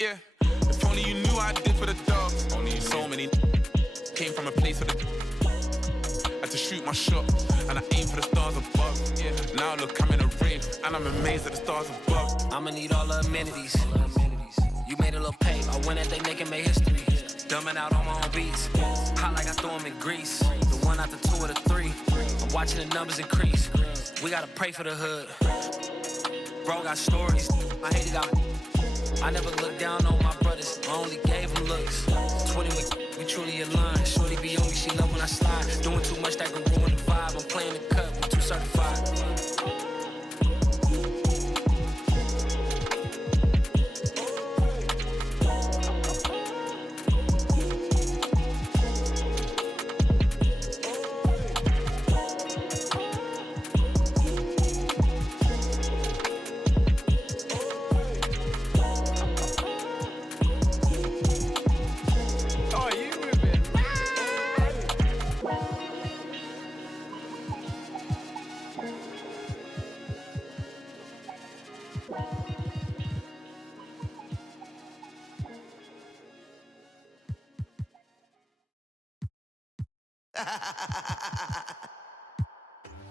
Yeah, if only you knew what I did for the dogs. Only so many came from a place where I had to shoot my shot, and I aim for the stars above. Yeah, now look, I'm in a rave, and I'm amazed at the stars above. I'ma need all the amenities. You made a little pay, I win that they making make history. Dumbing out on my own beats, hot like I throw them in grease. The one out the two or the three, I'm watching the numbers increase. We gotta pray for the hood. Bro got stories, I hate it out. I never looked down on my brothers, I only gave them looks. 20 we truly aligned. Shorty be on me, she love when I slide. Doing too much that can ruin the vibe. I'm playing the cut, I'm too certified.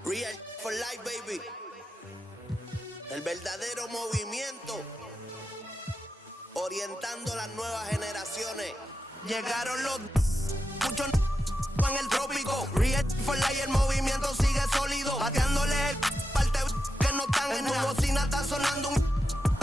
Real for life, baby. El verdadero movimiento. Orientando las nuevas generaciones. Llegaron los muchos en el trópico. Real for life, el movimiento sigue sólido. Pateándole el parte que no están en tu bocina. Está sonando un de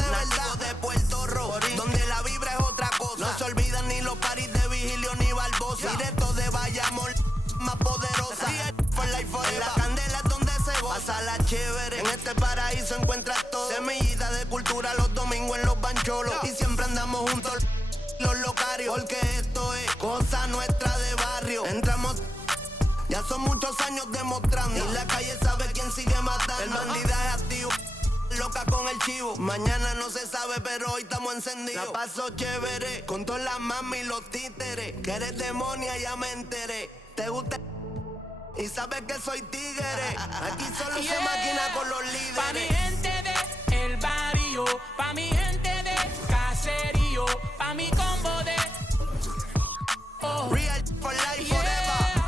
verdad de Puerto Rico, donde la vibra es otra cosa. No se olvidan ni los paris de Vigilio ni Barbosa. Directo de Bayamón, más poderosa. Real for life forever. La candela es donde se goza. Pásala chévere. En este paraíso encuentras todo. Semillita de cultura los domingos en los bancholos. Y siempre andamos juntos los locarios. Porque esto es cosa nuestra de barrio. Entramos, ya son muchos años demostrando. Y la calle sabe quién sigue matando. El bandidaje activo, loca con el chivo. Mañana no se sabe, pero hoy estamos encendidos. La paso chévere con todas las mami y los títeres. Que eres demonia, ya me enteré. Te gusta y sabes que soy tigre. Aquí solo se maquina con los líderes. Pa' mi gente de el barrio, pa' mi gente de caserío, pa' mi combo de Real for life forever.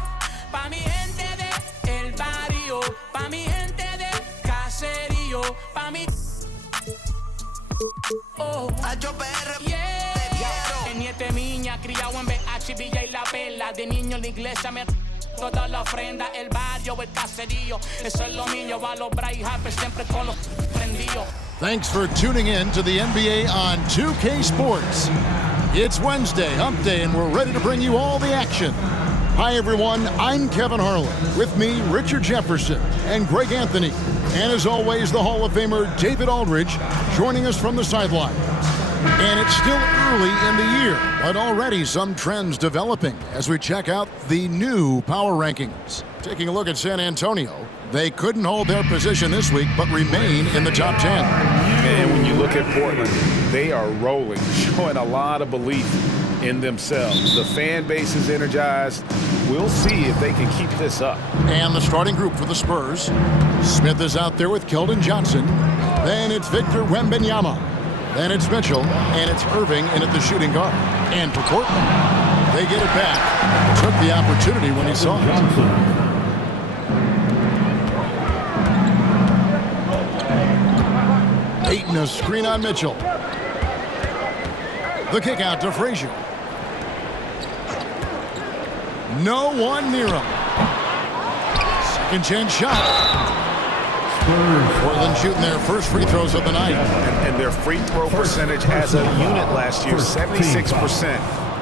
Pa' mi gente de el barrio, pa' mi gente de caserío, pa' mi HPR, yeah. te quiero. El niete miña, criado en BH, Villa y La Vela. De niño en la iglesia me toda la ofrenda, el barrio, el caserío. Eso es lo mío, va los Bryce Harper siempre con los prendidos. Thanks for tuning in to the NBA on 2K Sports. It's Wednesday, Hump Day, and we're ready to bring you all the action. Hi, everyone. I'm Kevin Harlan. With me, Richard Jefferson and Greg Anthony. And as always, the Hall of Famer David Aldridge joining us from the sideline. And it's still early in the year, but already some trends developing as we check out the new power rankings. Taking a look at San Antonio, they couldn't hold their position this week, but remain in the top 10. And when you look at Portland, they are rolling, showing a lot of belief in themselves. The fan base is energized. We'll see if they can keep this up. And the starting group for the Spurs. Smith is out there with Keldon Johnson. Then it's Victor Wembanyama. Then it's Mitchell, and it's Irving in at the shooting guard. And for Portland, they get it back. Took the opportunity when he saw it. Ayton, a screen on Mitchell. The kick out to Frazier. No one near him. Second chance shot. Portland shooting their first free throws of the night. And their free throw percentage as a unit last year, 76%,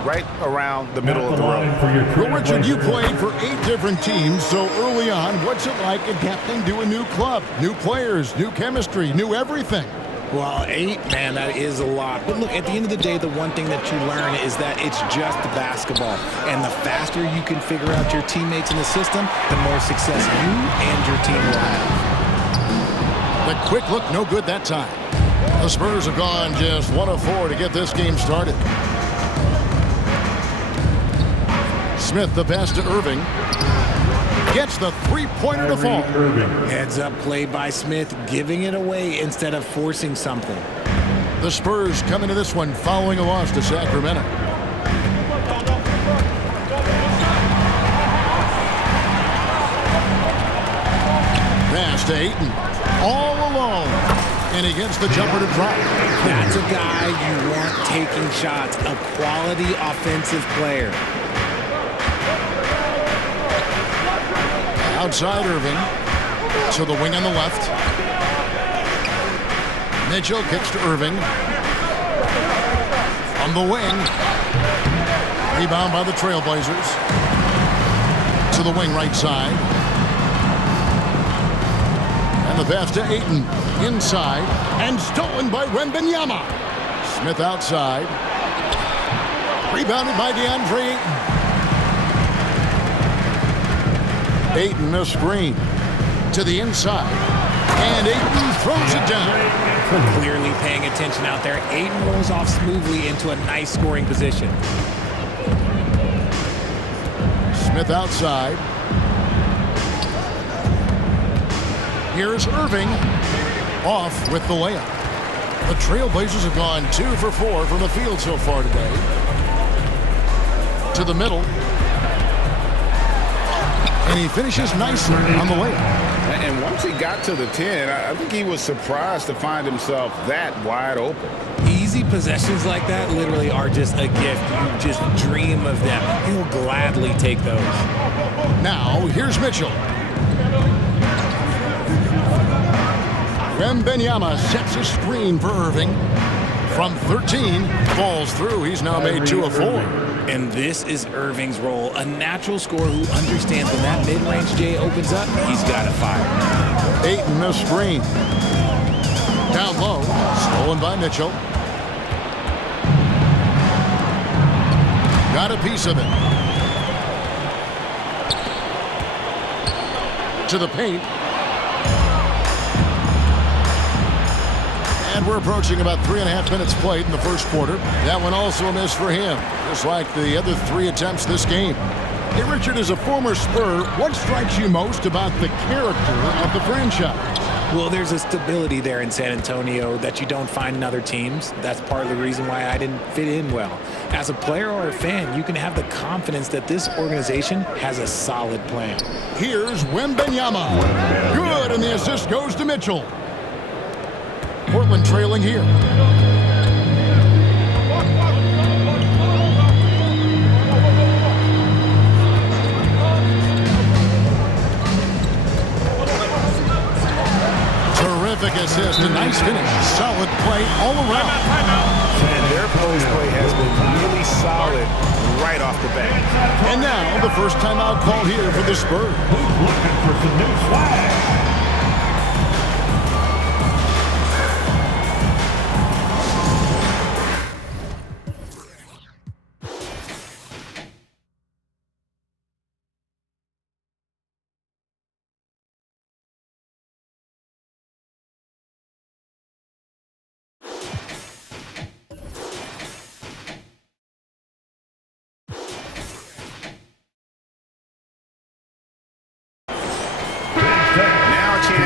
right around the middle of the road. Well, Richard, you played for 8 different teams, so early on, what's it like adapting to a new club? New players, new chemistry, new everything. Well, 8, man, that is a lot. But look, at the end of the day, the one thing that you learn is that it's just basketball. And the faster you can figure out your teammates in the system, the more success you and your team will have. The quick look, no good that time. The Spurs have gone just 1 of 4 to get this game started. Smith, the pass to Irving. Gets the three-pointer to fall. Heads up play by Smith, giving it away instead of forcing something. The Spurs come into this one following a loss to Sacramento. Pass to Ayton. All alone. And he gets the jumper to drop. That's a guy you want taking shots. A quality offensive player. Outside Irving. To the wing on the left. Mitchell kicks to Irving. On the wing. Rebound by the Trailblazers. To the wing right side. And the pass to Ayton. Inside. And stolen by Wembanyama. Smith outside. Rebounded by DeAndre Ayton. Ayton a screen. To the inside. And Ayton throws it down. Clearly paying attention out there. Ayton rolls off smoothly into a nice scoring position. Smith outside. Here's Irving. Off with the layup. The Trailblazers have gone 2 for 4 from the field so far today. To the middle. And he finishes nicely on the layup. And once he got to the 10, I think he was surprised to find himself that wide open. Easy possessions like that literally are just a gift. You just dream of them. He'll gladly take those. Now, here's Mitchell. Wembanyama sets a screen for Irving. From 13, falls through. He's now made 2 of 4. And this is Irving's role. A natural scorer who understands when that mid-range J opens up, he's got to fire. Ayton a screen. Down low. Stolen by Mitchell. Got a piece of it. To the paint. And we're approaching about 3.5 minutes played in the first quarter. That one also a miss for him, just like the other 3 attempts this game. Hey, Richard, as a former Spur, what strikes you most about the character of the franchise? Well, there's a stability there in San Antonio that you don't find in other teams. That's part of the reason why I didn't fit in well. As a player or a fan, you can have the confidence that this organization has a solid plan. Here's Wembanyama. Good, and the assist goes to Mitchell. Portland trailing here. Terrific assist, a nice finish. Solid play all around. And their post play has been really solid right off the bat. And now the first timeout called here for the Spurs. Looking for some new swag.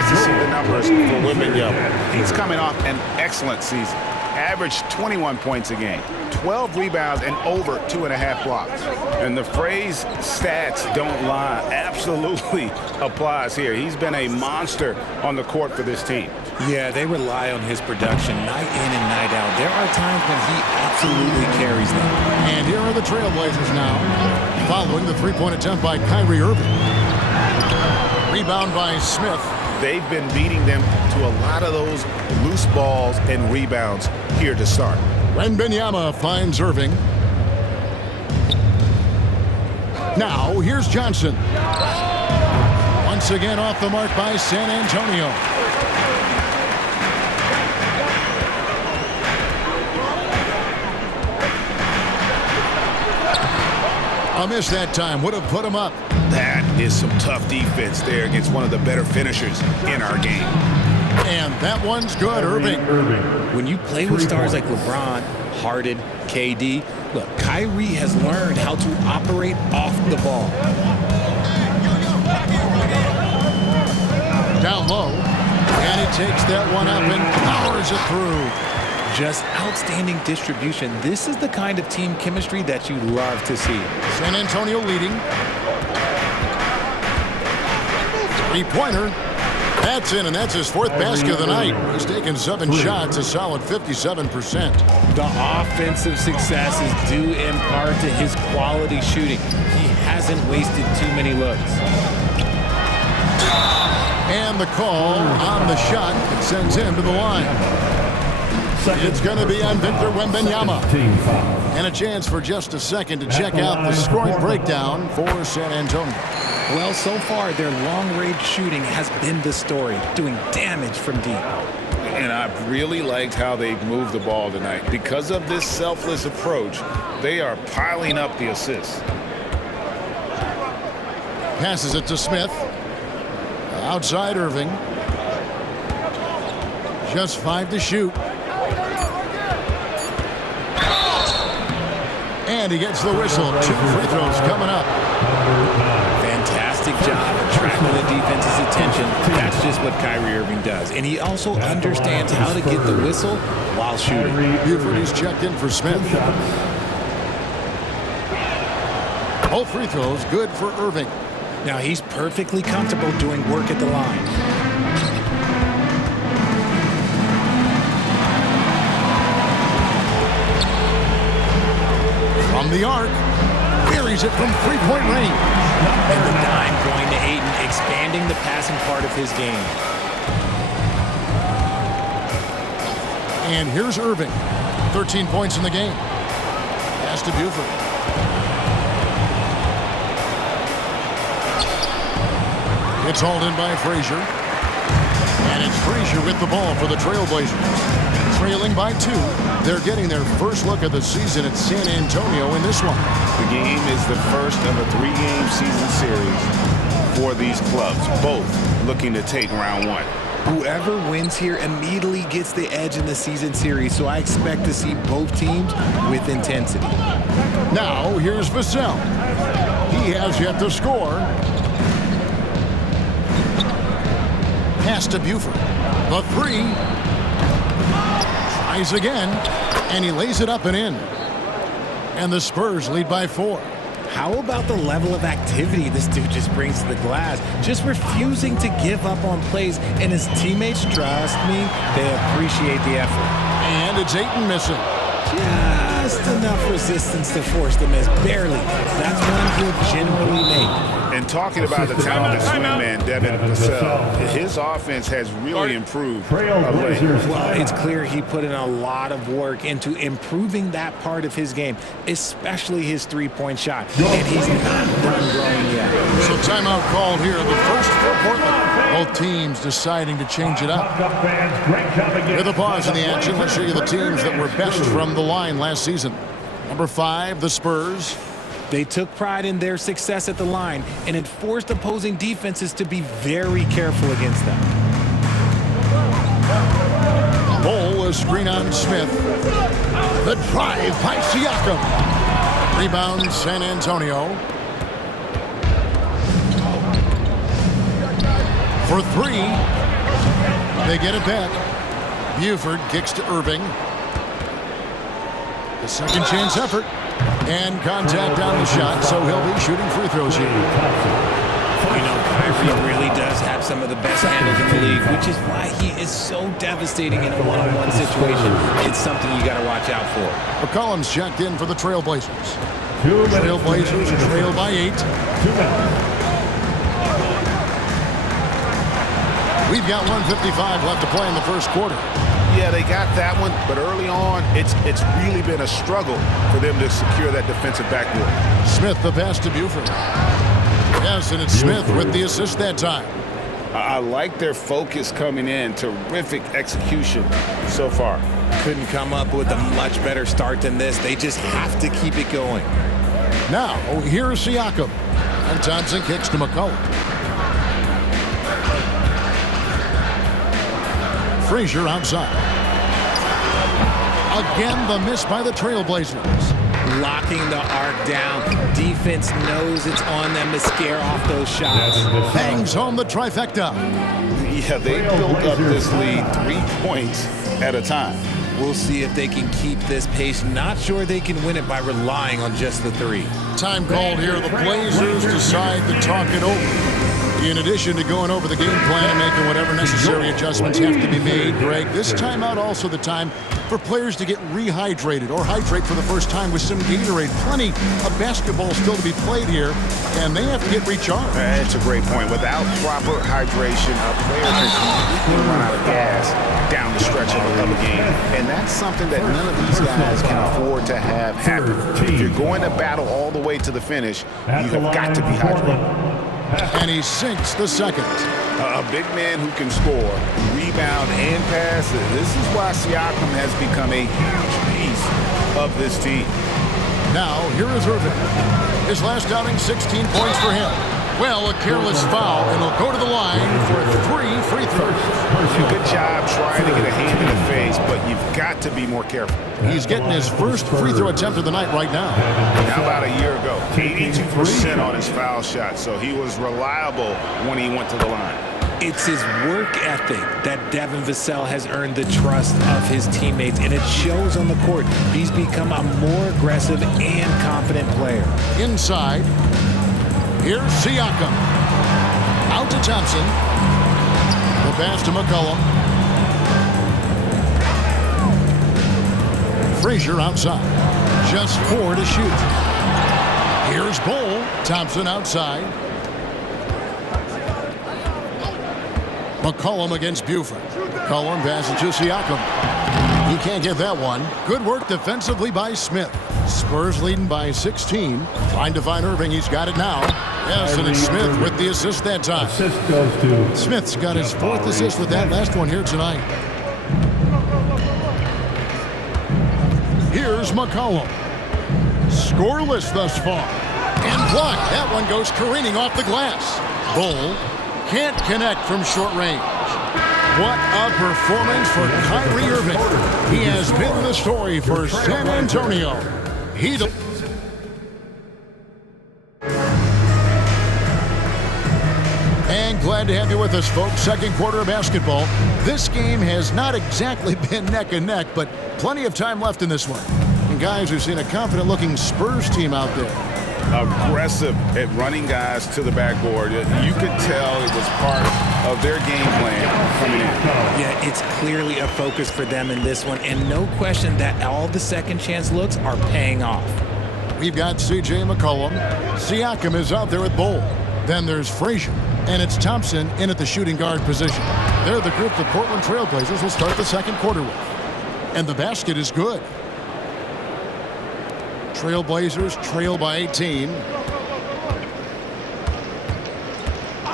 To see the numbers for Wembanyama. He's coming off an excellent season. Averaged 21 points a game, 12 rebounds, and over 2.5 blocks. And the phrase stats don't lie absolutely applies here. He's been a monster on the court for this team. Yeah, they rely on his production night in and night out. There are times when he absolutely carries them. And here are the Trailblazers now, following the three-point attempt by Kyrie Irving. Rebound by Smith. They've been beating them to a lot of those loose balls and rebounds here to start. Wembanyama finds Irving. Now, here's Johnson. Once again off the mark by San Antonio. A miss that time would have put him up. That is some tough defense there against one of the better finishers in our game. And that one's good, Irving. When you play with stars like LeBron, Harden, KD, look, Kyrie has learned how to operate off the ball. Down low. And he takes that one up and powers it through. Just outstanding distribution. This is the kind of team chemistry that you love to see. San Antonio leading. Three-pointer. That's in, and that's his fourth basket of the night. He's taken 7 shots, a solid 57%. The offensive success is due in part to his quality shooting. He hasn't wasted too many looks. And the call on the shot sends him to the line. It's going to be on Victor Wembanyama. And a chance for just a second to check out the scoring breakdown for San Antonio. Well, so far, their long-range shooting has been the story, doing damage from deep. And I've really liked how they've moved the ball tonight. Because of this selfless approach, they are piling up the assists. Passes it to Smith. Outside Irving. Just 5 to shoot. And he gets the whistle. 2 free throws coming up. Fantastic job attracting the defense's attention. That's just what Kyrie Irving does. And he also understands how to get the whistle while shooting. Buford is checked in for Smith. Both free throws good for Irving. Now he's perfectly comfortable doing work at the line. From the arc, buries it from three-point range. And the dime going to Ayton, expanding the passing part of his game. And here's Irving. 13 points in the game. Pass to Buford. It's hauled in by Frazier. And it's Frazier with the ball for the Trailblazers. Trailing by 2. They're getting their first look of the season at San Antonio in this one. The game is the first of a 3-game season series for these clubs, both looking to take round 1. Whoever wins here immediately gets the edge in the season series, so I expect to see both teams with intensity. Now, here's Vassell. He has yet to score. Pass to Buford. The 3. Tries again, and he lays it up and in. And the Spurs lead by 4. How about the level of activity this dude just brings to the glass? Just refusing to give up on plays, and his teammates, trust me, they appreciate the effort. And it's Ayton missing. Just enough resistance to force the miss. Barely. That's one he'll generally make. And talking about the talented swing man, Devin Vassell, his offense has really improved of late. Well, it's clear he put in a lot of work into improving that part of his game, especially his three-point shot. And he's not done growing yet. So timeout called here, the first for Portland. Both teams deciding to change it up. With a pause in the action, let's show you the teams that were best from the line last season. Number 5, the Spurs. They took pride in their success at the line, and it forced opposing defenses to be very careful against them. Bol, a screen on Smith. The drive by Siakam. Rebound San Antonio. For 3. They get it back. Buford kicks to Irving. The second chance effort. And contact on the shot, so he'll be shooting free throws here. You know, Kyrie really does have some of the best handles in the league, which is why he is so devastating in a one-on-one situation. It's something you got to watch out for. McCollum's checked in for the Trailblazers. Trailblazers trail by 8. We've got 1:55 left to play in the first quarter. Yeah, they got that one, but early on, it's really been a struggle for them to secure that defensive backboard. Smith, the pass to Buford. Yes, and it's Smith with the assist that time. I like their focus coming in. Terrific execution so far. Couldn't come up with a much better start than this. They just have to keep it going. Now, here's Siakam. And Thompson kicks to McCollum. Frazier outside. Again, the miss by the Trailblazers. Locking the arc down. Defense knows it's on them to scare off those shots. Bangs home the trifecta. Yeah, they built up this lead 3 points at a time. We'll see if they can keep this pace. Not sure they can win it by relying on just the three. Time called here. The Blazers decide to talk it over. In addition to going over the game plan and making whatever necessary adjustments have to be made, Greg, this timeout also the time for players to get rehydrated or hydrate for the first time with some Gatorade. Plenty of basketball still to be played here, and they have to get recharged. That's a great point. Without proper hydration, a player can completely run out of gas down the stretch of a game. And that's something that none of these guys can afford to have happen. If you're going to battle all the way to the finish, you have got to be hydrated. And he sinks the second. A big man who can score, rebound, and pass. This is why Siakam has become a huge piece of this team. Now, here is Irving. His last outing, 16 points for him. Well, a careless foul, and he'll go to the line for 3 free throws. Good job trying to get a hand in the face, but you've got to be more careful. He's getting his first free throw attempt of the night right now. Now about a year ago, 82% on his foul shot, so he was reliable when he went to the line. It's his work ethic that Devin Vassell has earned the trust of his teammates, and it shows on the court. He's become a more aggressive and confident player. Inside, here's Siakam. Out to Thompson. The pass to McCollum. Frazier outside. Just 4 to shoot. Here's Bol. Thompson outside. McCollum against Buford. McCollum passes to Siakam. He can't get that one. Good work defensively by Smith. Spurs leading by 16. Trying to find Irving. He's got it now. Yes, and it's Smith with the assist that time. Assist goes to Smith's got his 4th assist with that last one here tonight. Here's McCollum. Scoreless thus far. And blocked. That one goes careening off the glass. Bol can't connect from short range. What a performance for Kyrie Irving. He has been the story for San Antonio. And glad to have you with us, folks. Second quarter of basketball. This game has not exactly been neck and neck, but plenty of time left in this one. And guys, we've seen a confident-looking Spurs team out there. Aggressive at running guys to the backboard. You could tell it was part of their game plan coming in. Yeah, it's clearly a focus for them in this one, and no question that all the second chance looks are paying off. We've got C.J. McCollum. Siakam is out there with Bol. Then there's Frazier, and it's Thompson in at the shooting guard position. They're the group the Portland Trail Blazers will start the second quarter with. And the basket is good. Trail Blazers trail by 18.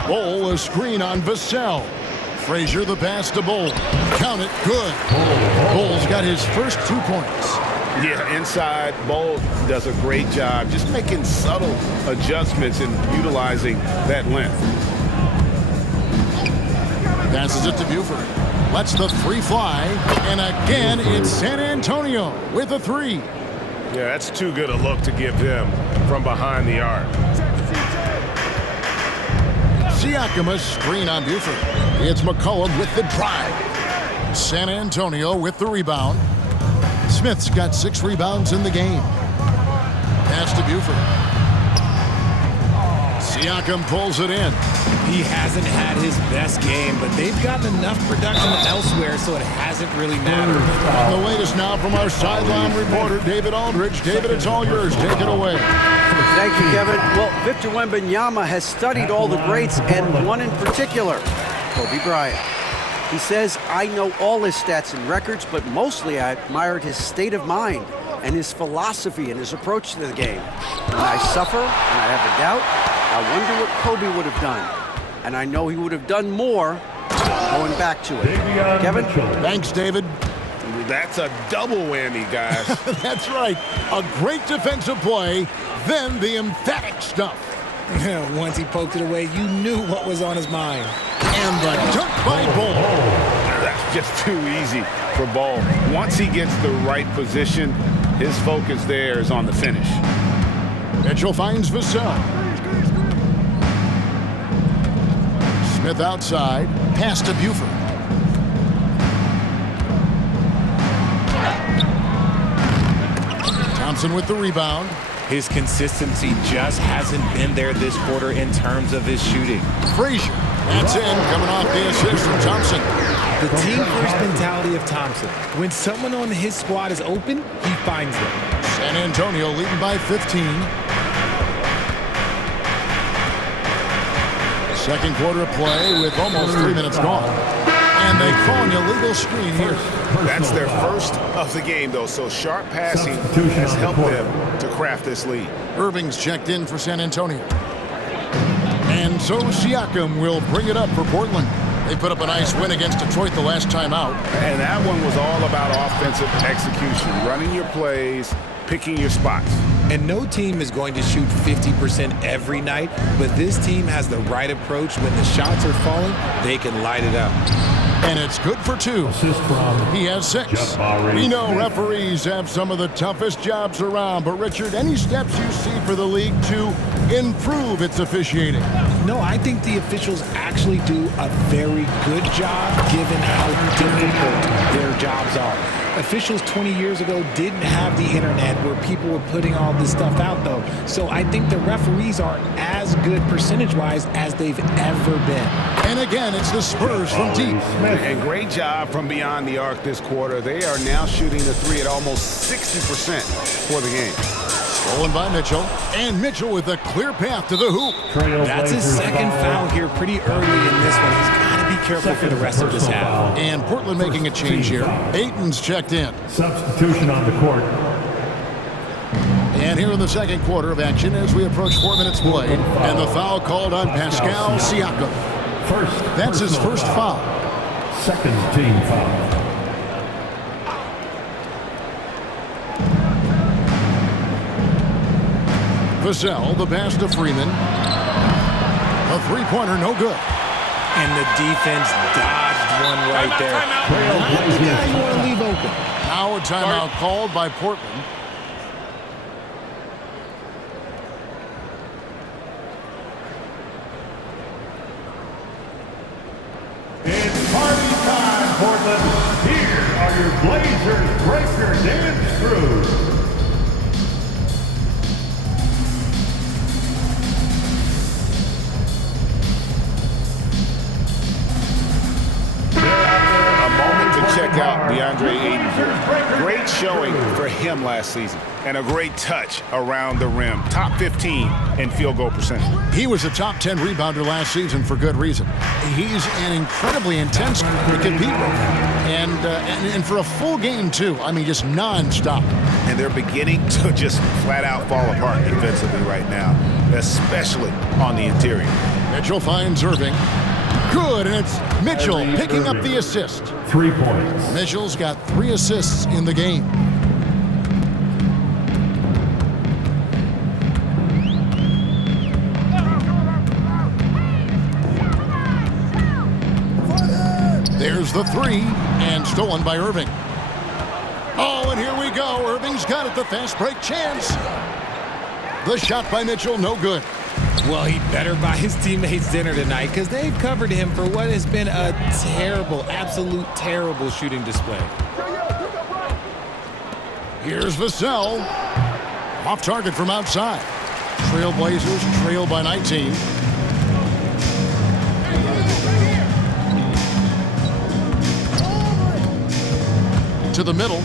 Bol, a screen on Vassell. Frazier, the pass to Bol. Count it, good. Bol's got his first 2 points. Yeah, inside, Bol does a great job just making subtle adjustments and utilizing that length. Passes it to Buford. Lets the three fly. And again, it's San Antonio with a 3. Yeah, that's too good a look to give them from behind the arc. Siakam, a screen on Buford. It's McCollum with the drive. San Antonio with the rebound. Smith's got 6 rebounds in the game. Pass to Buford. Siakam pulls it in. He hasn't had his best game, but they've gotten enough production elsewhere, so it hasn't really mattered. And the latest now from our sideline reporter, David Aldridge. David, it's all yours. Take it away. Thank you, Kevin. Well, Victor Wembanyama has studied all the greats, and one in particular, Kobe Bryant. He says, I know all his stats and records, but mostly I admired his state of mind and his philosophy and his approach to the game. When I suffer and I have a doubt, I wonder what Kobe would have done. And I know he would have done more going back to it. Kevin? Thanks, David. That's a double whammy, guys. That's right. A great defensive play, then the emphatic stuff. Once he poked it away, you knew what was on his mind. And the dunk by Bol. That's just too easy for Bol. Once he gets the right position, his focus there is on the finish. Mitchell finds Vassell. Smith outside. Pass to Buford. Thompson with the rebound. His consistency just hasn't been there this quarter in terms of his shooting. Frazier, that's in, coming off the assist from Thompson. The team-first mentality of Thompson. When someone on his squad is open, he finds them. San Antonio leading by 15. Second quarter of play with almost 3 minutes gone. And they call an illegal screen here. That's their first of the game, though, so sharp passing has helped them to craft this lead. Irving's checked in for San Antonio. And so Siakam will bring it up for Portland. They put up a nice win against Detroit the last time out. And that one was all about offensive execution, running your plays, picking your spots. And no team is going to shoot 50% every night, but this team has the right approach. When the shots are falling, they can light it up. And it's good for 2. He has 6. We know referees have some of the toughest jobs around, but Richard, any steps you see for the league to improve its officiating? No, I think the officials actually do a very good job given how difficult their jobs are. Officials 20 years ago didn't have the internet where people were putting all this stuff out, though. So I think the referees are as good percentage-wise as they've ever been. And again, it's the Spurs from deep. And great job from beyond the arc this quarter. They are now shooting the 3 at almost 60% for the game. Stolen by Mitchell. And Mitchell with a clear path to the hoop. That's his second foul here pretty early in this one. He's got to be careful for the rest of this half. And Portland making a change here. Ayton's checked in. Substitution on the court. And here in the second quarter of action as we approach 4 minutes played. And the foul called on Pascal Siakam. That's his first foul. Second team foul. Vassell, the pass to Freeman. A three-pointer, no good. And the defense dodged one right there. Not the guy you want to leave open. Now a timeout called by Portland. It's party time, Portland. Here are your Blazers breakers and screws. Check out DeAndre Ayton here. Great showing for him last season. And a great touch around the rim. Top 15 in field goal percentage. He was a top 10 rebounder last season for good reason. He's an incredibly intense guy to compete with. And for a full game, too. I mean, just non-stop. And they're beginning to just flat out fall apart defensively right now, especially on the interior. Mitchell finds Irving. Good, and it's Mitchell picking up the assist. 3 points. Mitchell's got 3 assists in the game. There's the 3, and stolen by Irving. Oh, and here we go. Irving's got it, the fast break chance. The shot by Mitchell, no good. Well, he better buy his teammates dinner tonight because they've covered him for what has been a terrible, absolute terrible shooting display. Here's Vassell. Off target from outside. Trailblazers trail by 19. To the middle.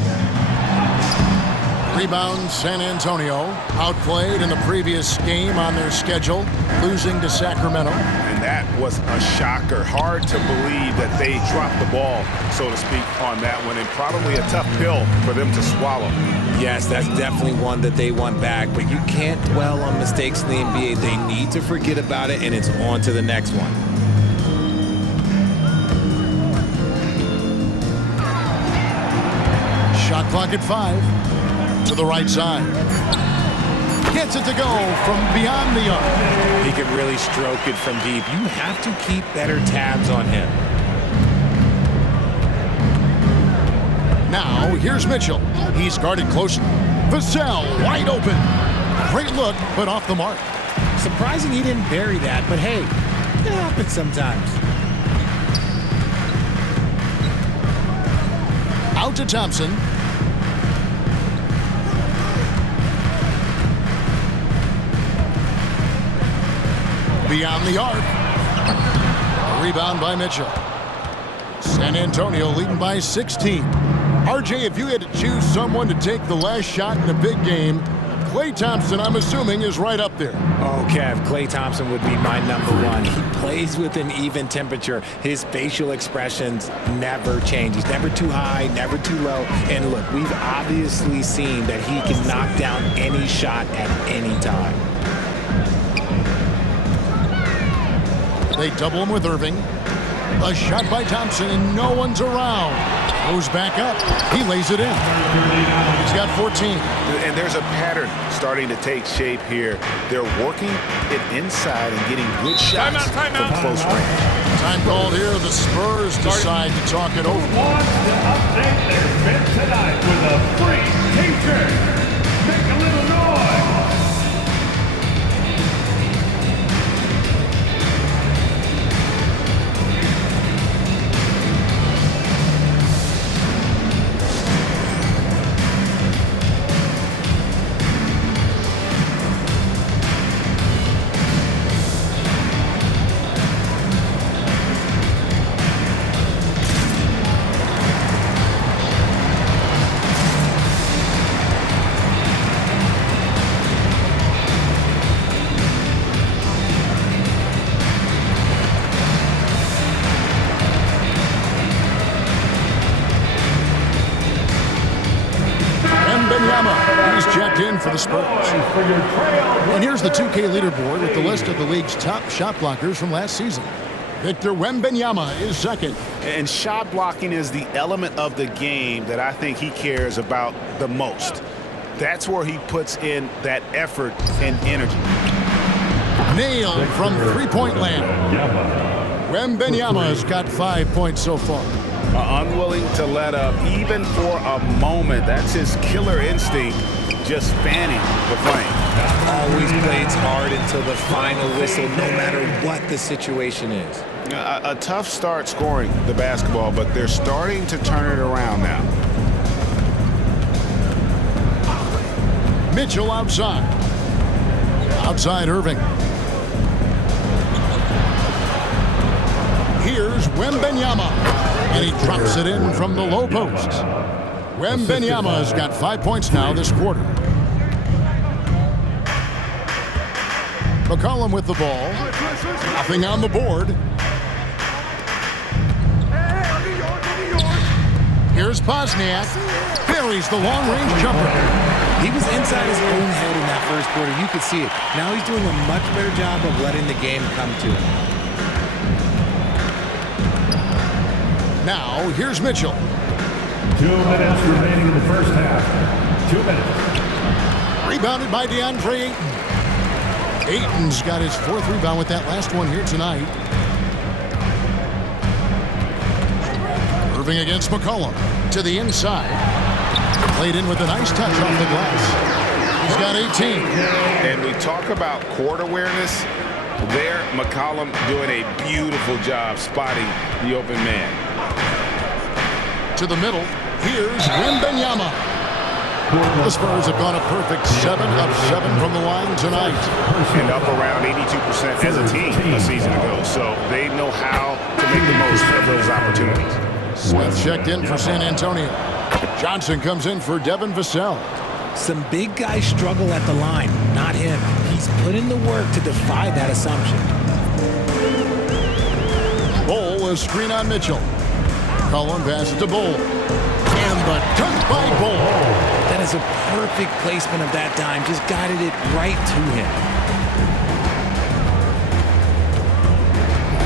Rebound, San Antonio. Outplayed in the previous game on their schedule, losing to Sacramento. And that was a shocker. Hard to believe that they dropped the ball, so to speak, on that one. And probably a tough pill for them to swallow. Yes, that's definitely one that they want back. But you can't dwell on mistakes in the NBA. They need to forget about it, and it's on to the next one. Shot clock at 5. To the right side. Gets it to go from beyond the arc. He can really stroke it from deep. You have to keep better tabs on him. Now, here's Mitchell. He's guarded closely. Vassell, wide open. Great look, but off the mark. Surprising he didn't bury that, but hey, it happens sometimes. Out to Thompson. beyond the arc. A rebound by Mitchell. San Antonio leading by 16. RJ, if you had to choose someone to take the last shot in a big game, Klay Thompson, I'm assuming, is right up there. Oh, Kev, Klay Thompson would be my number one. He plays with an even temperature. His facial expressions never change. He's never too high, never too low. And look, we've obviously seen that he can knock down any shot at any time. They double him with Irving. A shot by Thompson, and no one's around. Goes back up. He lays it in. He's got 14. And there's a pattern starting to take shape here. They're working it inside and getting good shots from close range. Time called here. The Spurs decide to talk it over. Wants to update their fit tonight with a free t-shirt. Make a little noise. He's checked in for the Spurs. And here's the 2K leaderboard with the list of the league's top shot blockers from last season. Victor Wembanyama is second. And shot blocking is the element of the game that I think he cares about the most. That's where he puts in that effort and energy. Nailed from three-point land. Wembanyama's got 5 points so far. Unwilling to let up even for a moment. That's his killer instinct, just fanning the flame. Always plays hard until the final whistle, no matter what the situation is. A tough start scoring the basketball, but they're starting to turn it around now. Mitchell outside. Outside Irving. Here's Wembanyama. And he drops it in from the low post. Wembanyama's got 5 points now this quarter. McCollum with the ball. Nothing on the board. Here's Bosniak. Buries the long-range jumper. He was inside his own head in that first quarter. You could see it. Now he's doing a much better job of letting the game come to him. Now, here's Mitchell. 2 minutes remaining in the first half. 2 minutes. Rebounded by DeAndre Ayton. Ayton's got his fourth rebound with that last one here tonight. Irving against McCollum. To the inside. Played in with a nice touch off the glass. He's got 18. And we talk about court awareness. There, McCollum doing a beautiful job spotting the open man. To the middle, here's Wembanyama. The Spurs have gone a perfect 7 of 7 from the line tonight. And up around 82% as a team a season ago, so they know how to make the most of those opportunities. Smith checked in for San Antonio. Johnson comes in for Devin Vassell. Some big guys struggle at the line, not him. He's put in the work to defy that assumption. Bol, a screen on Mitchell. Cullen passes to Bol. And the dunk by Bol. That is a perfect placement of that dime. Just guided it right to him.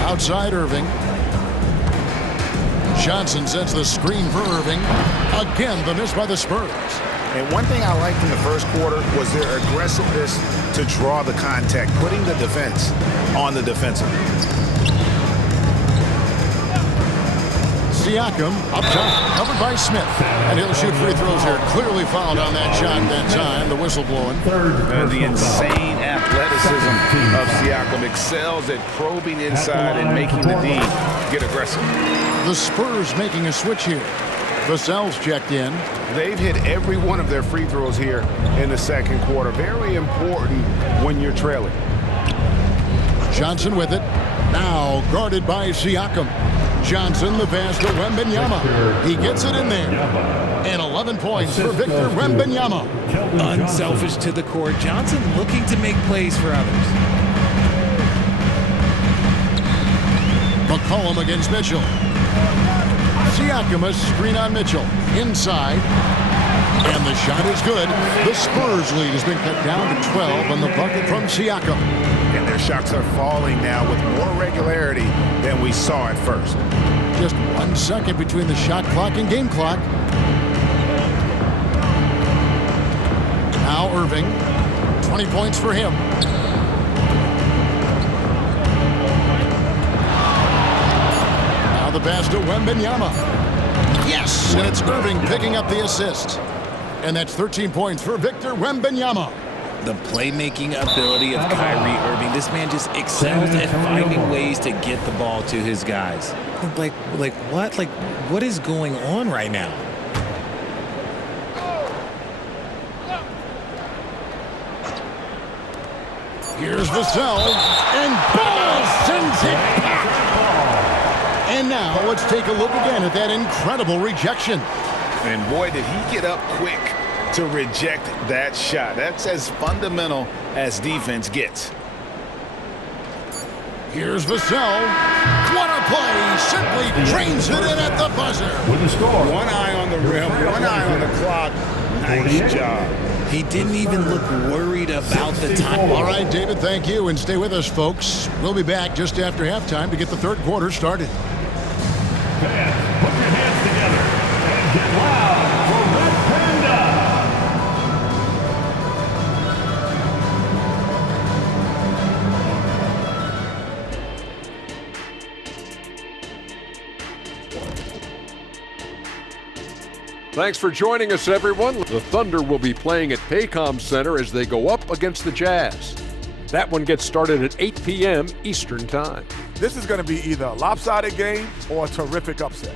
Outside Irving. Johnson sets the screen for Irving. Again, the miss by the Spurs. And one thing I liked in the first quarter was their aggressiveness to draw the contact, putting the defense on the defensive. Siakam up top, covered by Smith. And he'll shoot free throws here. Clearly fouled on that shot that time. The whistle blowing. The insane athleticism of Siakam excels at probing inside and making the D get aggressive. The Spurs making a switch here. Vassell's checked in. They've hit every one of their free throws here in the second quarter. Very important when you're trailing. Johnson with it. Now guarded by Siakam. Johnson, the pass to Wembanyama. He gets it in there. And 11 points for Victor Wembanyama. Unselfish to the core. Johnson looking to make plays for others. McCollum against Mitchell. Siakam, a screen on Mitchell. Inside. And the shot is good. The Spurs lead has been cut down to 12 on the bucket from Siakam. And their shots are falling now with more regularity than we saw at first. Just 1 second between the shot clock and game clock. Now Irving. 20 points for him. Now the pass to Wembanyama. Yes! And it's Irving picking up the assist. And that's 13 points for Victor Wembanyama. The playmaking ability of Kyrie Irving. This man just excels at finding ways to get the ball to his guys. Like what? Like, what is going on right now? Here's Vassell, and Ball sends it back. And now let's take a look again at that incredible rejection. And boy, did he get up quick to reject that shot. That's as fundamental as defense gets. Here's Vassell. What a play! Simply drains it in at the buzzer. With the score. One eye on the rim, one eye on the clock. Nice job. He didn't even look worried about the time. All right, David, thank you. And stay with us, folks. We'll be back just after halftime to get the third quarter started. Fans, put your hands together and get loud for Red Panda. Thanks for joining us, everyone. The Thunder will be playing at Paycom Center as they go up against the Jazz. That one gets started at 8 p.m. Eastern Time. This is going to be either a lopsided game or a terrific upset.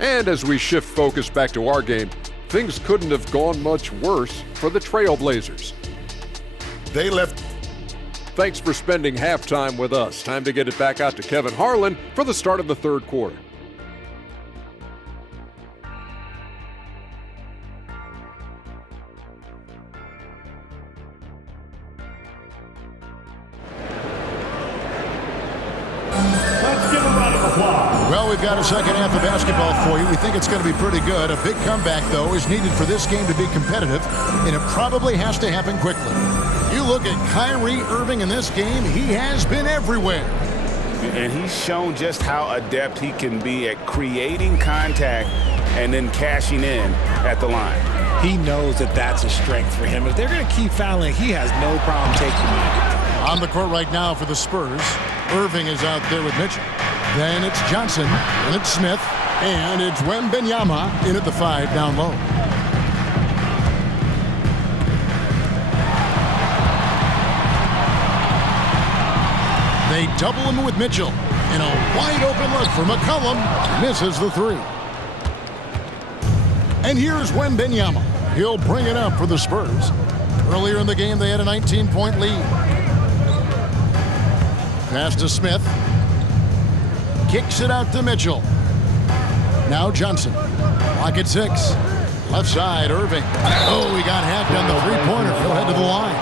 And as we shift focus back to our game, things couldn't have gone much worse for the Trailblazers. They left. Thanks for spending halftime with us. Time to get it back out to Kevin Harlan for the start of the third quarter. Well, we've got a second half of basketball for you. We think it's going to be pretty good. A big comeback, though, is needed for this game to be competitive, and it probably has to happen quickly. You look at Kyrie Irving in this game, he has been everywhere. And he's shown just how adept he can be at creating contact and then cashing in at the line. He knows that that's a strength for him. If they're going to keep fouling, he has no problem taking it. On the court right now for the Spurs, Irving is out there with Mitchell. Then it's Johnson, and it's Smith, and it's Wembanyama in at the 5 down low. They double him with Mitchell, and a wide open look for McCollum. Misses the 3. And here's Wembanyama. He'll bring it up for the Spurs. Earlier in the game, they had a 19-point lead. Pass to Smith. Kicks it out to Mitchell. Now Johnson. Clock at 6. Left side, Irving. Oh, he got hacked on the three-pointer. He'll head to the line.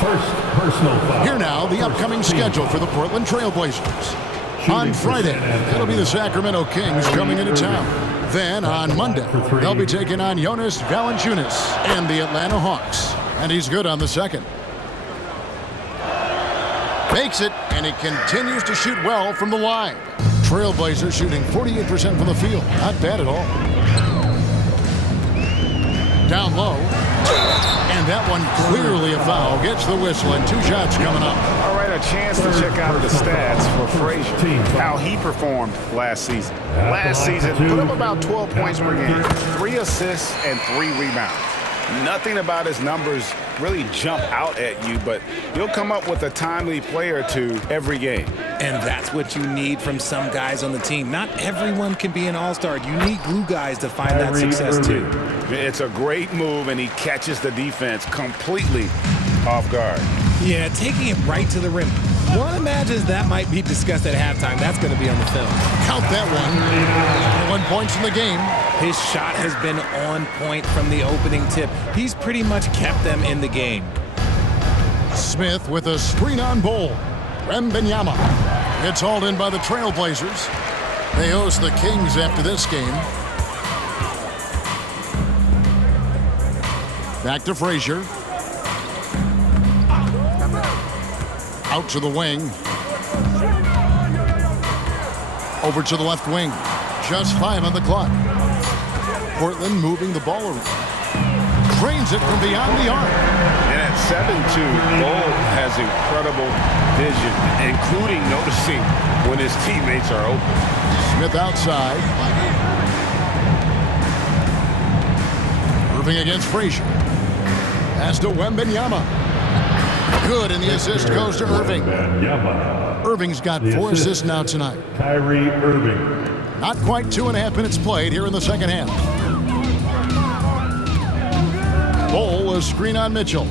First personal foul. Here now, the upcoming schedule for the Portland Trailblazers. On Friday, it'll be the Sacramento Kings coming into town. Then on Monday, they'll be taking on Jonas Valanciunas and the Atlanta Hawks. And he's good on the second. Makes it, and he continues to shoot well from the line. Trailblazers shooting 48% from the field. Not bad at all. Down low. And that one clearly a foul. Gets the whistle, and 2 shots coming up. All right, a chance to check out the stats for Frazier. How he performed last season. Last season, put up about 12 points per game. 3 assists and 3 rebounds. Nothing about his numbers really jump out at you, but he'll come up with a timely play or two every game. And that's what you need from some guys on the team. Not everyone can be an all-star. You need glue guys to find that success too. It's a great move, and he catches the defense completely off guard. Yeah, taking it right to the rim. One imagines that might be discussed at halftime. That's going to be on the film. Count that one. 1 point in the game. His shot has been on point from the opening tip. He's pretty much kept them in the game. Smith with a screen on Bol. Wembanyama. It's hauled in by the Trailblazers. They host the Kings after this game. Back to Frazier. Out to the wing. Over to the left wing. Just 5 on the clock. Portland moving the ball around. Drains it from beyond the arc. And at 7-2, Bol has incredible vision, including noticing when his teammates are open. Smith outside. Irving against Frazier. Pass to Wembanyama. Good, and the assist goes to Irving. Irving's got 4 assists now tonight. Kyrie Irving. Not quite 2.5 minutes played here in the second half. Bol, a screen on Mitchell.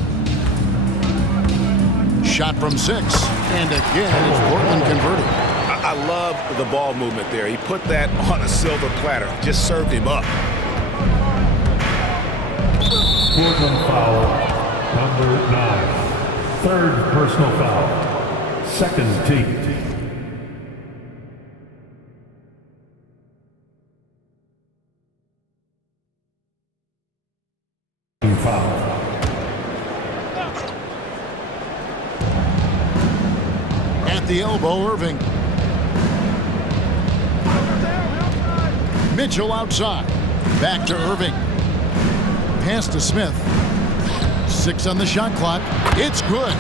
Shot from 6, and again it's Portland converted. I love the ball movement there. He put that on a silver platter. Just served him up. Portland foul, number 9. 3rd personal foul. 2nd team. Foul. At the elbow, Irving. Mitchell outside. Back to Irving. Pass to Smith. 6 on the shot clock. It's good.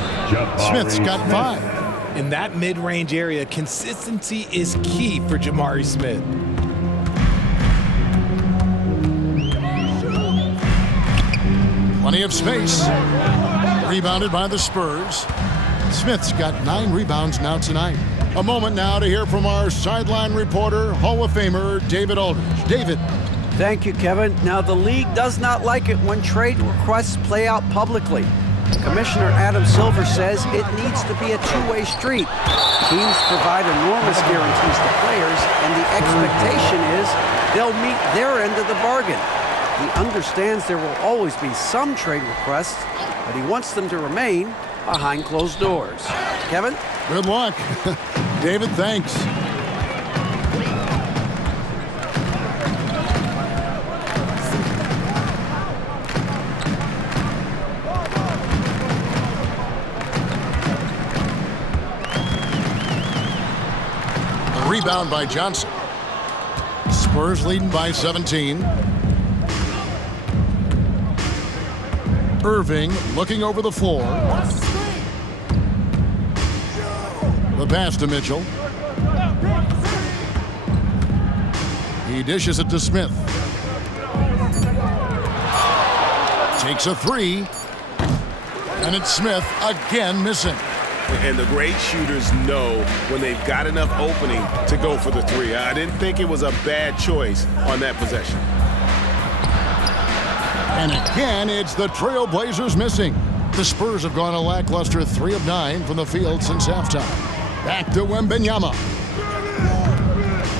Smith's got 5. In that mid-range area, consistency is key for Jamari Smith. Plenty of space. Rebounded by the Spurs. Smith's got 9 rebounds now tonight. A moment now to hear from our sideline reporter, Hall of Famer David Aldridge. David. Thank you, Kevin. Now, the league does not like it when trade requests play out publicly. Commissioner Adam Silver says it needs to be a two-way street. Teams provide enormous guarantees to players, and the expectation is they'll meet their end of the bargain. He understands there will always be some trade requests, but he wants them to remain behind closed doors. Kevin? Good luck. David, thanks. Rebound by Johnson. Spurs leading by 17. Irving looking over the floor. The pass to Mitchell. He dishes it to Smith. Takes a 3. And it's Smith again missing. And the great shooters know when they've got enough opening to go for the 3. I didn't think it was a bad choice on that possession. And again, it's the Trailblazers missing. The Spurs have gone a lackluster 3 of 9 from the field since halftime. Back to Wembanyama.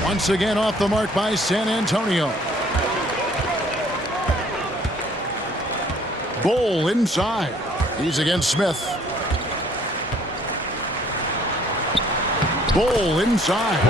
Once again off the mark by San Antonio. Bol inside. He's against Smith. Bol inside.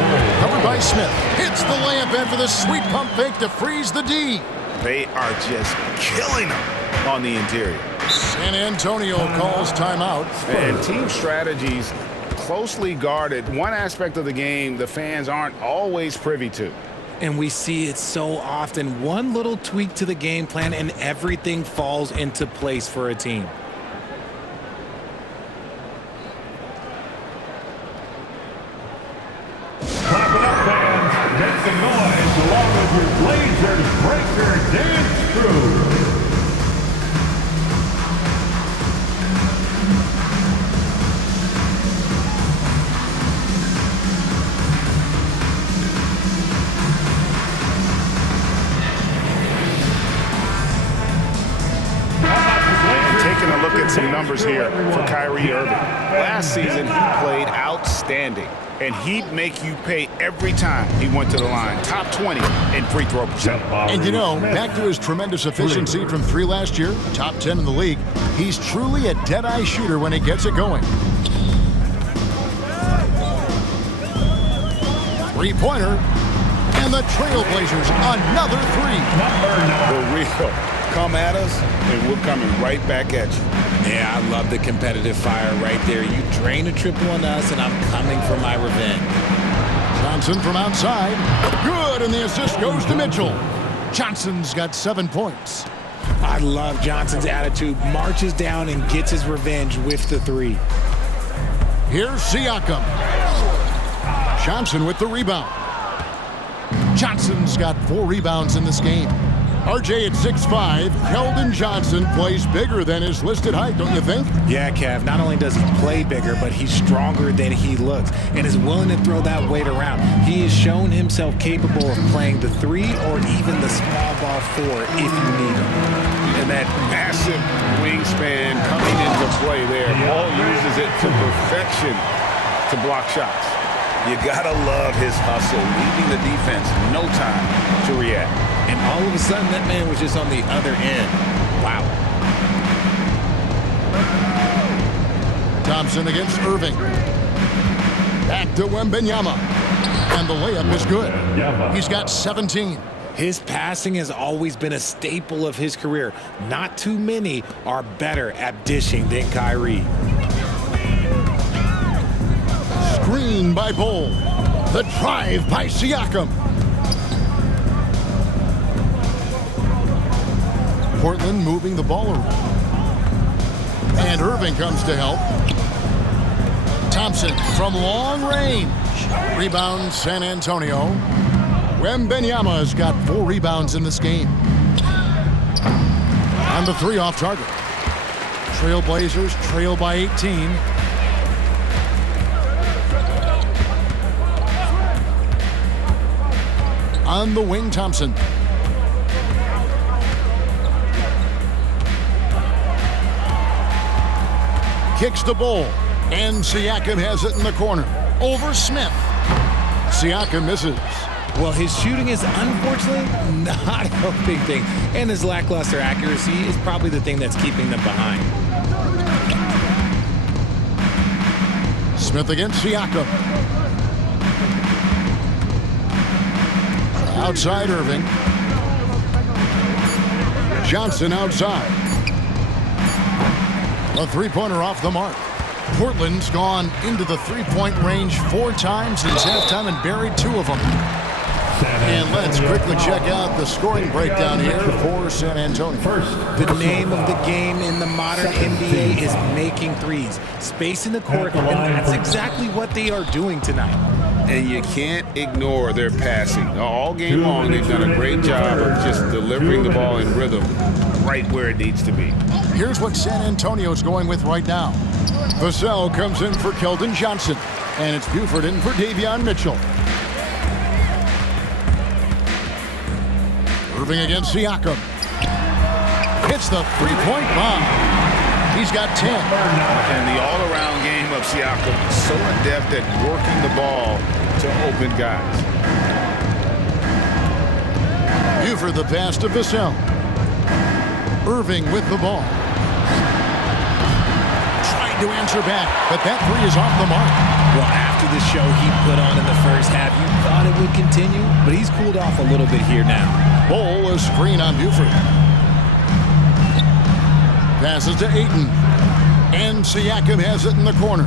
Covered by Smith. Hits the layup after the sweet pump fake to freeze the D. They are just killing them on the interior. San Antonio calls timeout. And team strategies closely guarded. One aspect of the game the fans aren't always privy to. And we see it so often. One little tweak to the game plan and everything falls into place for a team. Clap it up, fans. Make some noise along with your Blazers Breaker Dance Crew. Taking a look at at some numbers here for Kyrie Irving. Last season, he played outstanding, and he'd make you pay every time he went to the line. Top 20 in free throw percentage. And you know, back to his tremendous efficiency from 3 last year, top 10 in the league, he's truly a dead-eye shooter when he gets it going. Three-pointer, and the Trailblazers another 3. The real come at us, and we're coming right back at you. Yeah, I love the competitive fire right there. You drain a triple on us, and I'm coming for my revenge. Johnson from outside. Good, and the assist goes to Mitchell. Johnson's got 7 points. I love Johnson's attitude. Marches down and gets his revenge with the 3. Here's Siakam. Johnson with the rebound. Johnson's got 4 rebounds in this game. RJ at 6'5", Keldon Johnson plays bigger than his listed height, don't you think? Yeah, Kev. Not only does he play bigger, but he's stronger than he looks and is willing to throw that weight around. He has shown himself capable of playing the 3 or even the small ball 4 if you need him. And that massive wingspan coming into play there. Paul uses it to perfection to block shots. You gotta love his hustle, leaving the defense no time to react. And all of a sudden, that man was just on the other end. Wow. Thompson against Irving. Back to Wembanyama. And the layup is good. He's got 17. His passing has always been a staple of his career. Not too many are better at dishing than Kyrie. Screen by Bol. The drive by Siakam. Portland moving the ball around. And Irving comes to help. Thompson from long range. Rebound San Antonio. Wembanyama's got 4 rebounds in this game. And the 3 off target. Trailblazers trail by 18. On the wing, Thompson. Kicks the Bol, and Siakam has it in the corner. Over Smith. Siakam misses. Well, his shooting is unfortunately not a big thing, and his lackluster accuracy is probably the thing that's keeping them behind. Smith against Siakam. Outside Irving. Johnson outside. A 3-pointer off the mark. Portland's gone into the 3-point range 4 times since halftime and buried 2 of them. And let's quickly check out the scoring breakdown here for San Antonio. The name of the game in the modern NBA is making threes. Spacing the court, and that's exactly what they are doing tonight. And you can't ignore their passing. All game long, they've done a great job of just delivering the ball in rhythm right where it needs to be. Here's what San Antonio's going with right now. Vassell comes in for Keldon Johnson, and it's Buford in for Davion Mitchell. Irving against Siakam. Hits the 3-point bomb. He's got 10. And the all-around game of Siakam, so adept at working the ball to open guys. Buford the pass to Vassell. Irving with the ball. Trying to answer back, but that 3 is off the mark. Well, after the show he put on in the first half, you thought it would continue, but he's cooled off a little bit here now. Bol, a screen on Buford. Passes to Ayton. And Siakam has it in the corner.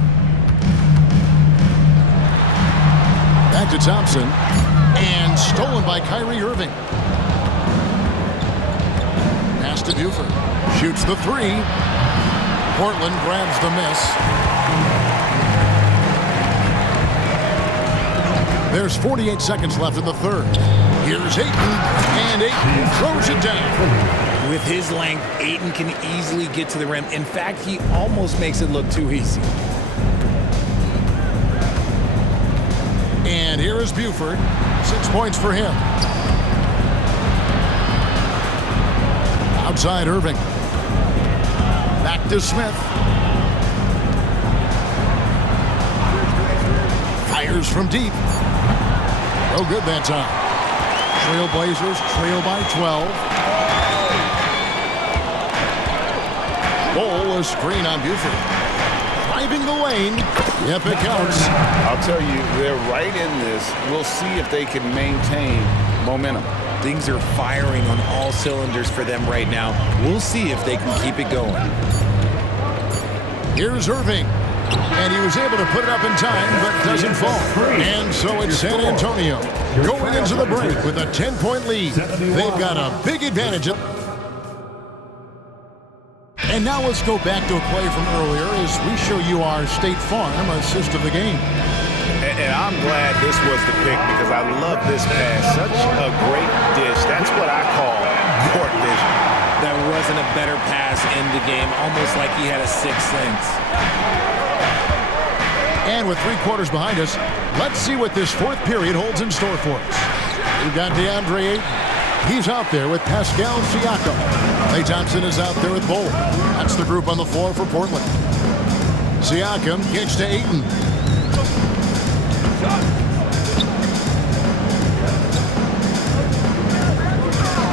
Back to Thompson. And stolen by Kyrie Irving. Pass to Buford. Shoots the 3. Portland grabs the miss. There's 48 seconds left in the third. Here's Ayton, and Ayton throws it down. With his length, Ayton can easily get to the rim. In fact, he almost makes it look too easy. And here is Buford. 6 points for him. Outside Irving. Back to Smith. Fires from deep. No good that time. Trailblazers trail by 12. Bol, a screen on Buford. Driving the lane. Yep, it counts. I'll tell you, they're right in this. We'll see if they can maintain momentum. Things are firing on all cylinders for them right now. We'll see if they can keep it going. Here's Irving. And he was able to put it up in time, but doesn't fall. And so it's San Antonio going into the break with a 10-point lead. They've got a big advantage. And now let's go back to a play from earlier as we show you our State Farm assist of the game. And I'm glad this was the pick because I love this pass. Such a great dish. That's what I call court vision. That wasn't a better pass in the game, almost like he had a sixth sense. And with 3 quarters behind us, let's see what this fourth period holds in store for us. We've got DeAndre Ayton. He's out there with Pascal Siakam. Klay Thompson is out there with Bol. That's the group on the floor for Portland. Siakam kicks to Ayton.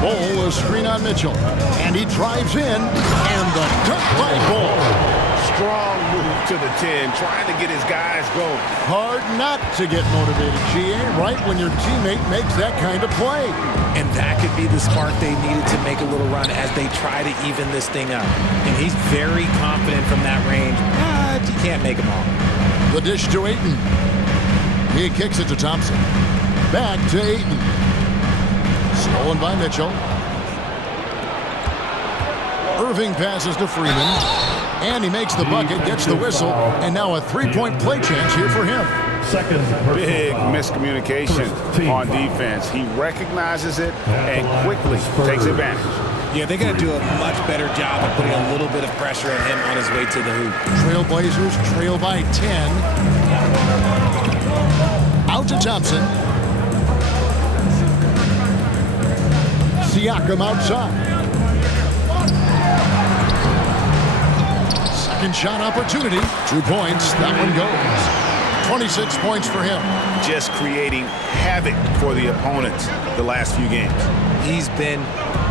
Bol, a screen on Mitchell. And he drives in. And the dunk by Bol. Strong move to the 10, trying to get his guys going. Hard not to get motivated, GA, right when your teammate makes that kind of play. And that could be the spark they needed to make a little run as they try to even this thing up. And he's very confident from that range, but you can't make him all. The dish to Ayton. He kicks it to Thompson. Back to Ayton. Stolen by Mitchell. Irving passes to Freeman. And he makes the bucket, gets the whistle, and now a 3-point play chance here for him. Big miscommunication on defense. He recognizes it and quickly takes advantage. Yeah, they got to do a much better job of putting a little bit of pressure on him on his way to the hoop. Trailblazers trail by 10. Out to Thompson. Siakam outside. Second shot opportunity. 2 points. That one goes. 26 points for him. Just creating havoc for the opponents the last few games. He's been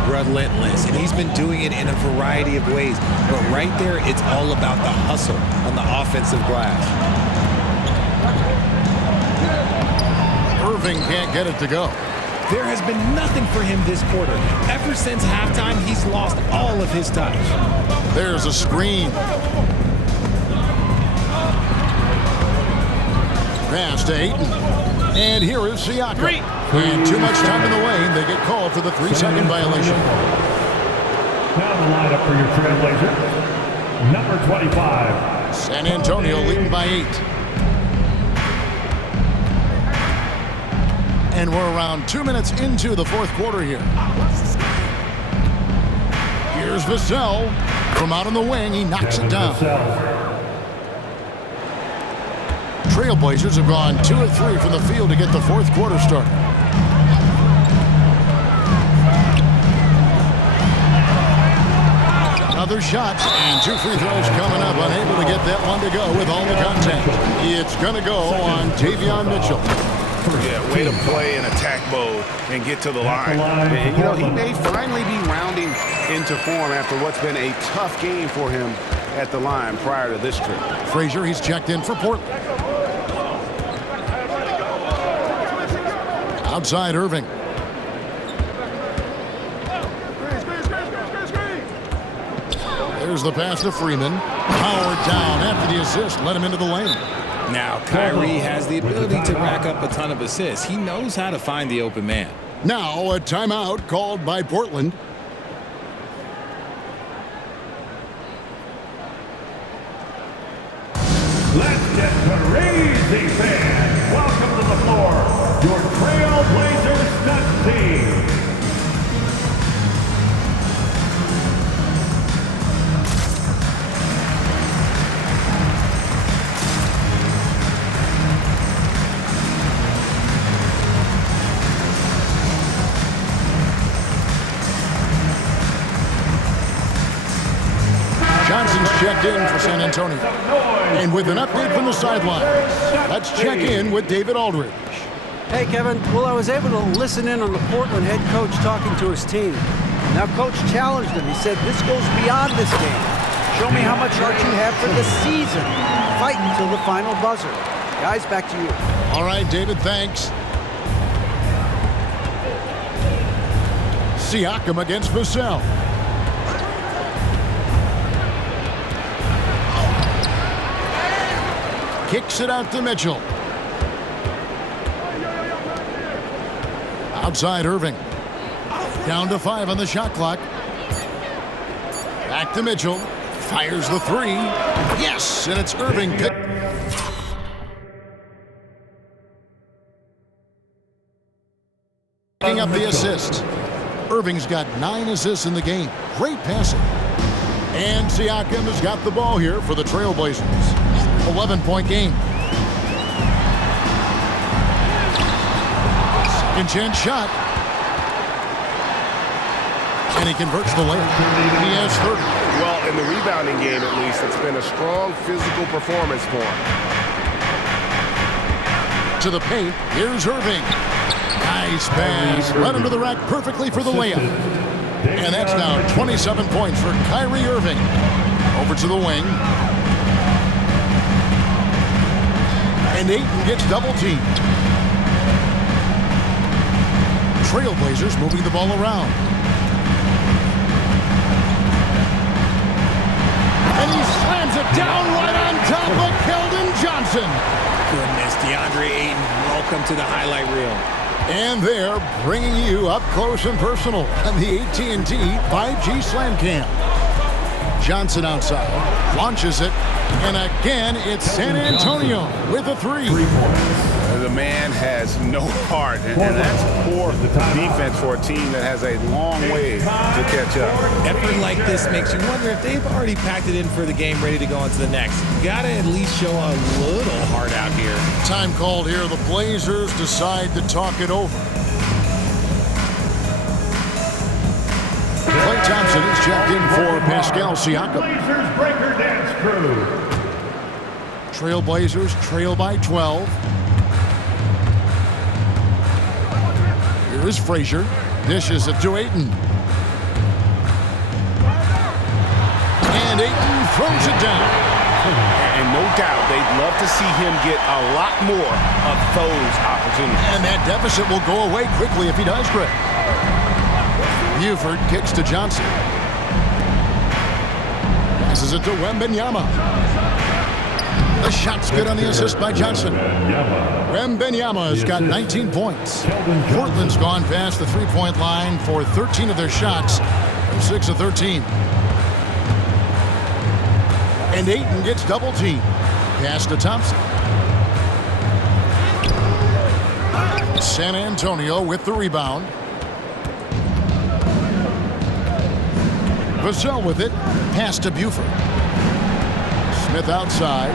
relentless, and he's been doing it in a variety of ways. But right there, it's all about the hustle on the offensive glass. Irving can't get it to go. There has been nothing for him this quarter. Ever since halftime, he's lost all of his touch. There's a screen. Pass to Ayton. And here is Siakam. And too much time in the lane. They get called for the 3-second violation. Now the lineup for your Trailblazers. Number 25. San Antonio leading by 8. And we're around 2 minutes into the fourth quarter here. Here's Vassell. From out on the wing, he knocks it down. Trailblazers have gone 2 of 3 from the field to get the fourth quarter started. Another shot, and 2 free throws coming up. Unable to get that one to go with all the contact. It's going to go on Davion Mitchell. Yeah, way to play in attack mode and get to the line. And, you know, he may finally be rounding into form after what's been a tough game for him at the line prior to this trip. Frazier, he's checked in for Portland. Outside Irving. There's the pass to Freeman. Powered down after the assist. Let him into the lane. Now, Kyrie has the ability to rack up a ton of assists. He knows how to find the open man. Now, a timeout called by Portland. Let's get crazy, fans. Welcome to the floor, your Trailblazers Nuts team. Johnson's checked in for San Antonio. And with an update from the sidelines, let's check in with David Aldridge. Hey, Kevin. Well, I was able to listen in on the Portland head coach talking to his team. Now, Coach challenged him. He said, this goes beyond this game. Show me how much heart you have for the season. Fight until the final buzzer. Guys, back to you. All right, David, thanks. Siakam against Vassell. Kicks it out to Mitchell. Outside Irving. Down to 5 on the shot clock. Back to Mitchell. Fires the 3. Yes, and it's Irving. Picking up the assist. Irving's got 9 assists in the game. Great passing. And Siakam has got the ball here for the Trailblazers. 11-point game. Second chance shot. And he converts the layup. He has 30. Well, in the rebounding game, at least, it's been a strong physical performance for him. To the paint. Here's Irving. Nice pass. Right under the rack perfectly for the layup. And that's now 27 points for Kyrie Irving. Over to the wing. And Ayton gets double-teamed. Trailblazers moving the ball around. And he slams it down right on top of Keldon Johnson. Goodness, DeAndre Ayton, welcome to the highlight reel. And they're bringing you up close and personal on the AT&T 5G Slam Cam. Johnson outside, launches it, and again it's San Antonio with a 3. The man has no heart, and that's poor defense for a team that has a long way to catch up. Effort like this makes you wonder if they've already packed it in for the game, ready to go on to the next. Gotta at least show a little heart out here. Time called here. The Blazers decide to talk it over. Klay Thompson is checked in for Pascal Siakam. Blazers breaker dance crew. Trailblazers trail by 12. Here is Frazier. Dishes it to Ayton. And Ayton throws it down. And no doubt they'd love to see him get a lot more of those opportunities. And that deficit will go away quickly if he does, Greg. Buford kicks to Johnson. Passes it to Wembanyama. The shot's good on the assist by Johnson. Wembanyama has got 19 points. Portland's gone past the three-point line for 13 of their shots. They're 6 of 13. And Ayton gets double-teamed. Pass to Thompson. San Antonio with the rebound. Vassell with it. Pass to Buford. Smith outside.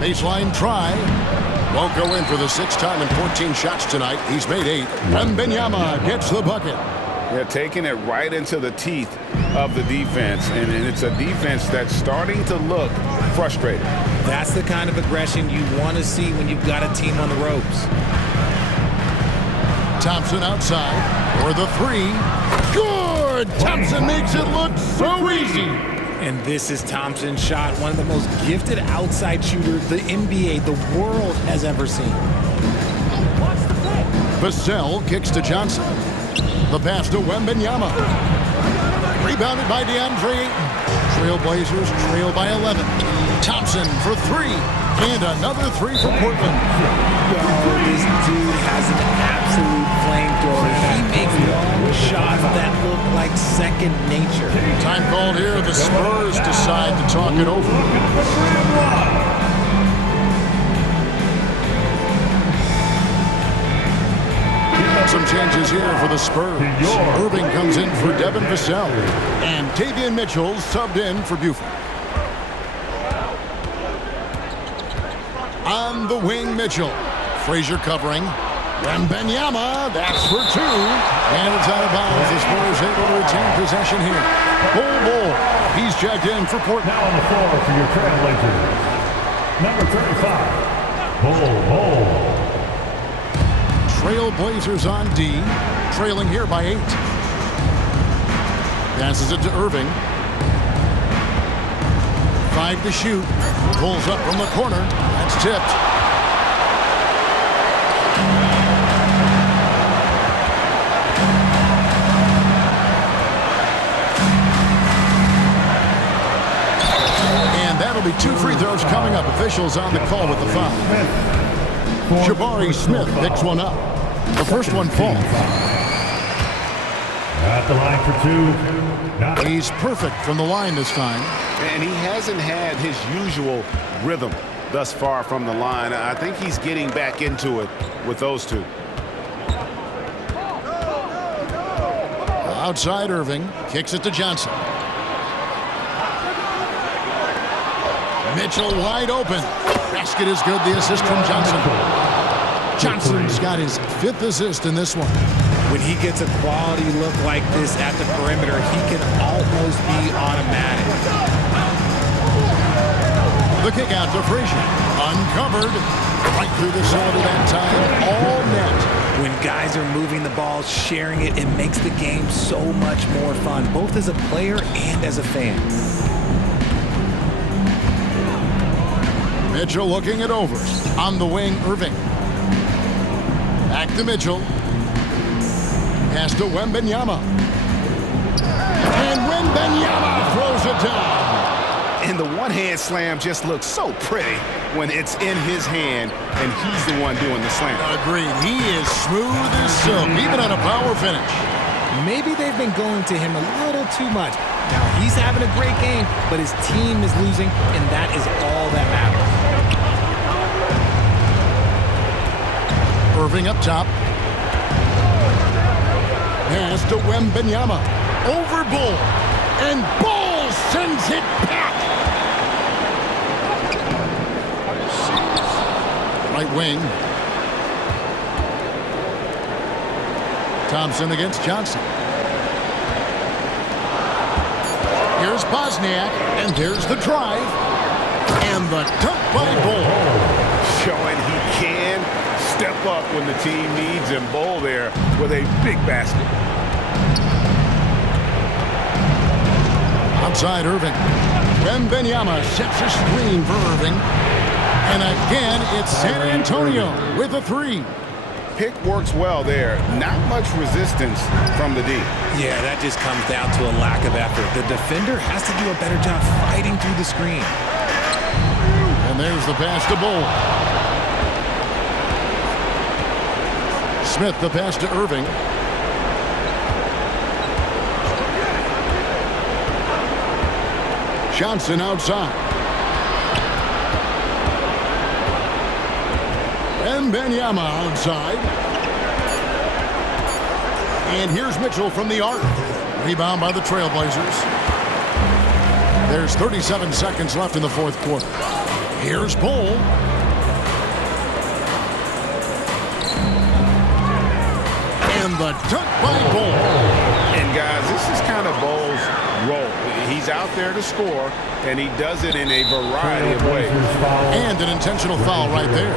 Baseline try. Won't go in for the 6th time in 14 shots tonight. He's made 8. Wembanyama gets the bucket. Yeah, taking it right into the teeth of the defense. And it's a defense that's starting to look frustrated. That's the kind of aggression you want to see when you've got a team on the ropes. Thompson outside for the 3. Good! Thompson makes it look so easy. And this is Thompson's shot, one of the most gifted outside shooters the NBA, the world has ever seen. Vassell kicks to Johnson. The pass to Wembanyama. Rebounded by DeAndre Ayton. Trailblazers trail by 11. Thompson for 3. And another 3 for Portland. Oh, this dude has an absolute flamethrower. He makes long shots that look like second nature. Time called here. The Spurs decide to talk it over. Some changes here for the Spurs. Irving comes in for Devin Vassell. And Davion Mitchell subbed in for Buford. On the wing, Mitchell. Frazier covering. Wembanyama, that's for two. And it's out of bounds. The Spurs able to retain possession here. Bol. He's checked in for Portland. Now on the floor for your Trailblazers, number 35, Bol. Trailblazers on D, trailing here by 8. Passes it to Irving. 5 to shoot. Pulls up from the corner. That's tipped. And that'll be 2 free throws coming up. Officials on the call with the foul. Jabari Smith picks one up. The first one falls. At the line for 2. He's perfect from the line this time. And he hasn't had his usual rhythm thus far from the line. I think he's getting back into it with those two. Outside Irving, kicks it to Johnson. Mitchell wide open. Basket is good, the assist from Johnson. Johnson's got his 5th assist in this one. When he gets a quality look like this at the perimeter, he can almost be automatic. The kick out to Frazier. Uncovered. Right through the shoulder that time. All net. When guys are moving the ball, sharing it, it makes the game so much more fun, both as a player and as a fan. Mitchell looking it over. On the wing, Irving. Back to Mitchell. Pass to Wembanyama. And Wembanyama throws it down. And the one-hand slam just looks so pretty when it's in his hand and he's the one doing the slam. Agreed. He is smooth as silk, even on a power finish. Maybe they've been going to him a little too much. Now, he's having a great game, but his team is losing, and that is all that matters. Irving up top. Pass to Wembanyama. Over Bull. And Bull sends it back. Right wing. Thompson against Johnson. Here's Bosniak. And there's the drive. And the dunk by Bull. Showing he can step up when the team needs him. Bull there with a big basket. Outside Irving. Wembanyama sets a screen for Irving. And again, it's San Antonio with a 3. Pick works well there. Not much resistance from the D. Yeah, that just comes down to a lack of effort. The defender has to do a better job fighting through the screen. And there's the pass to Bull. Smith the pass to Irving. Johnson outside. Wembanyama outside. And here's Mitchell from the arc. Rebound by the Trailblazers. There's 37 seconds left in the fourth quarter. Here's Bull. And the dunk by Bull. And guys, this is kind of Bull's role. He's out there to score, and he does it in a variety of ways. And an intentional foul right there.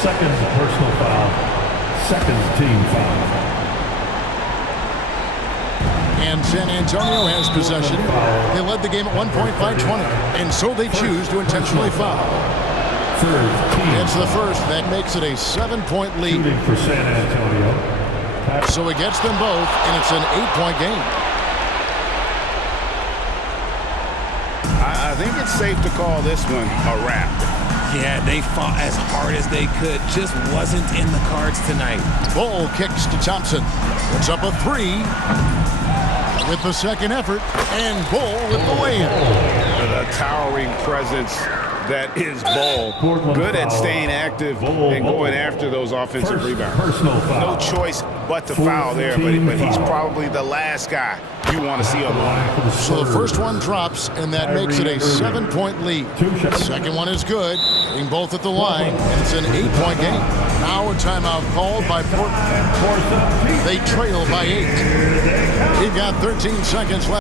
Second personal foul. Second team foul. And San Antonio has possession. They led the game at one point by 20. And so they choose to intentionally foul. It's the first. That makes it a 7-point lead. Shooting for San Antonio. So it gets them both, and it's an 8-point game. I think it's safe to call this one a wrap. Yeah, they fought as hard as they could. Just wasn't in the cards tonight. Bull kicks to Thompson. Puts up a 3 with the second effort. And Bull with the lay-in. The towering presence That is Bol. Good at staying active and going after those offensive rebounds. No choice but to foul there, but he's probably the last guy you want to see on the line. So the first one drops, and that makes it a 7-point lead. The second one is good, getting both at the line, and it's an 8-point game. Now a timeout called by Portland. They trail by 8. We've got 13 seconds left.